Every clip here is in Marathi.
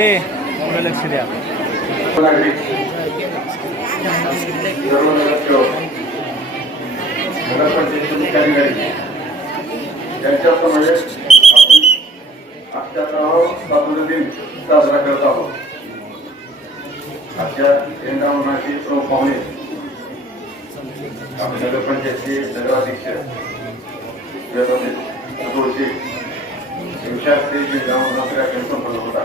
ए थोडं लक्ष द्या नागरिक सर्व नगरसेवक नगरपंचायतीचे मुख्य अधिकारी यांच्या समवेत आपण आजच्या स्वातंत्र्य दिन साजरा करत आहोत आजच्या केंद्रावरणाचे प्रमुख पाहुणे आपले नगरपंचायतचे नगराध्यक्ष व्यवस्थित जोडचे विचारते जे गावनाचा कार्यक्रम संपन्न होता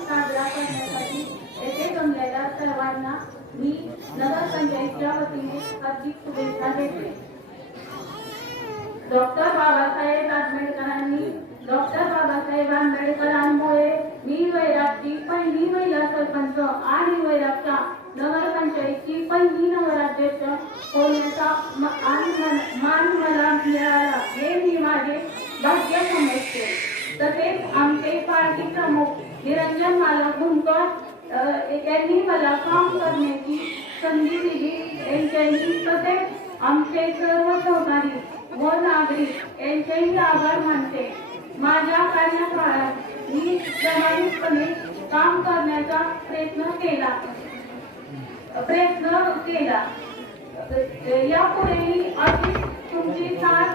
साजरा करण्यासाठी येथे जमलेल्या सर्वांना मी नगरपंचायतच्या वतीने हार्दिक शुभेच्छा देते. डॉक्टर बाबासाहेब आंबेडकरांनी डॉक्टर बाबासाहेब आंबेडकरांमुळे मी वैरागची पहिली महिला सरपंच आणि वैरागच्या आमचे सर्व सहकारी व नागरिक यांचेही आभार मानते. माझ्या कार्यकाळात मी प्रमाणितपणे काम करण्याचा प्रयत्न केला. प्रयत्न केला. यापुढेही अधिक तुमची साथ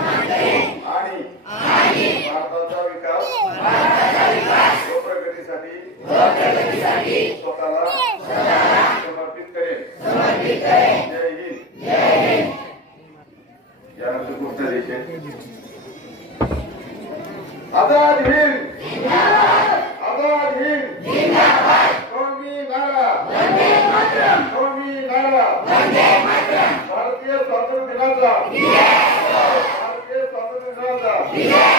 देश आज़ाद हिंद। आज़ाद हिंद। स्वामी नारा स्वामी नारा भारतीय स्वातंत्र दिनाचा। भारतीय स्वातंत्र दिनाचा।